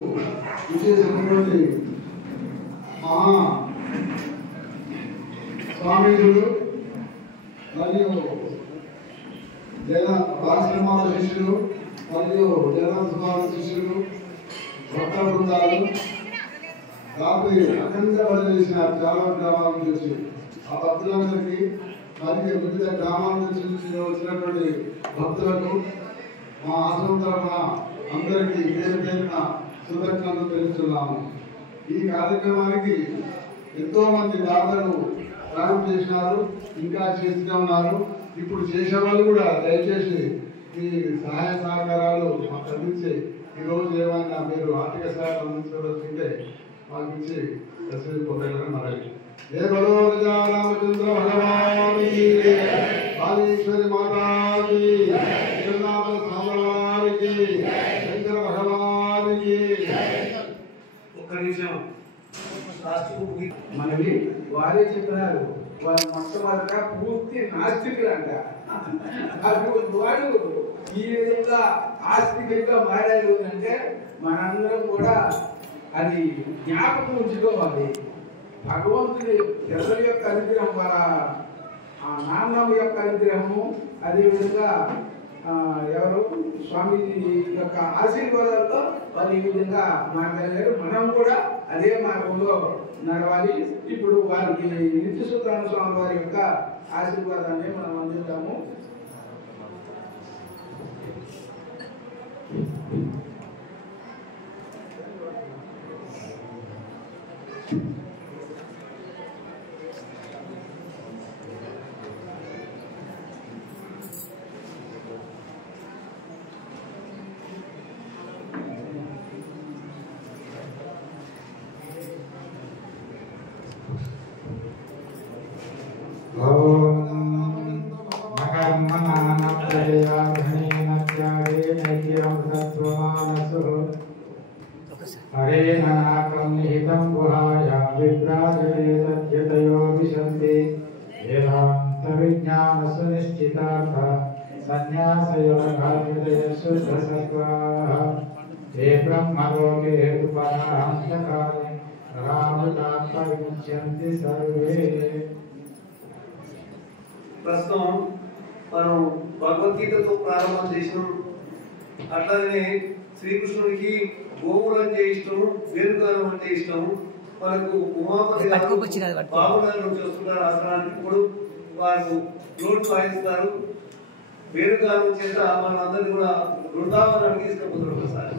విశేషమైనటువంటి మహా స్వామీజులు మరియు బాలశ్రమాల శిష్యులు మరియు జగన్నాథ స్వామి శిష్యులు భక్త బృందాలు రాత్రి అఖండ భజన చేసిన చాలా గ్రామాల నుంచి ఆ భక్తులందరికీ మరియు వివిధ గ్రామాల నుంచి వచ్చినటువంటి భక్తులకు మా ఆశ్రమం తరఫున అందరికీ పేరు పేరున కృతజ్ఞతలు తెలుస్తున్నాము. ఈ కార్యక్రమానికి ఎంతో మంది దాతలు ప్రారంభం చేసినారు, ఇంకా చేస్తూనే ఉన్నారు. ఇప్పుడు చేసేవాళ్ళు కూడా దయచేసి ఈ సహాయ సహకారాలు మాకు అందించి ఈరోజు ఏమైనా మీరు ఆర్థిక సహాయం అందించవలసిందే మాకు ఇచ్చి దర్శనం పొందగలని మనకి. ఏ బలో రామచంద్ర భగవానికి, కాళీశ్వరి మాతాకి, జగన్నాథ స్వామివారికి, శంకర భగవానికి. ఒక్క నిమిషం మనకి వారే చెప్పినారు. వాళ్ళు మొట్టమొదట పూర్తి నాస్తికులు అంట. వాడు ఈ విధంగా ఆస్తికంగా మారారు అంటే మనందరం కూడా అది జ్ఞాపకం ఉంచుకోవాలి. భగవంతుడి ఎవరి యొక్క అనుగ్రహం, వాళ్ళ ఆ నాన్నమ్మ యొక్క అనుగ్రహము, అదేవిధంగా ఎవరు స్వామీజీ యొక్క ఆశీర్వాదాలతో వాళ్ళు ఈ విధంగా మాట్లాడారు. మనం కూడా అదే మార్గంలో నడవాలి. ఇప్పుడు వారికి నిత్యసూత్రాన స్వామి వారి యొక్క ఆశీర్వాదాన్ని మనం అందిద్దాము. हरे नाकं निहितं गुहायां विभ्राजते तद्यतयो विशन्ति वेदान्तविज्ञानसुनिश्चितार्थ सन्न्यासयोगाभ्युदयशुद्धसत्त्वाः ते ब्रह्मलोके हेतुपरान्तकाले रामदात्तविमुच्यन्ति सर्वे. ప్రస్తుతం మనం భగవద్గీతతో ప్రారంభం చేసినాం. అట్లానే శ్రీకృష్ణుడికి గోవులు అంటే ఇష్టము, వేరుగానం అంటే ఇష్టము. మనకు ఉమాపతి బాబుగారు నుంచి వస్తున్నారు ఆశ్రమానికి. ఇప్పుడు వారు రోడ్డు వాయిస్తారు. వేరుగానం చేత మనందరినీ కూడా బృందావనానికి తీసుకుపోతున్నారు. ఒకసారి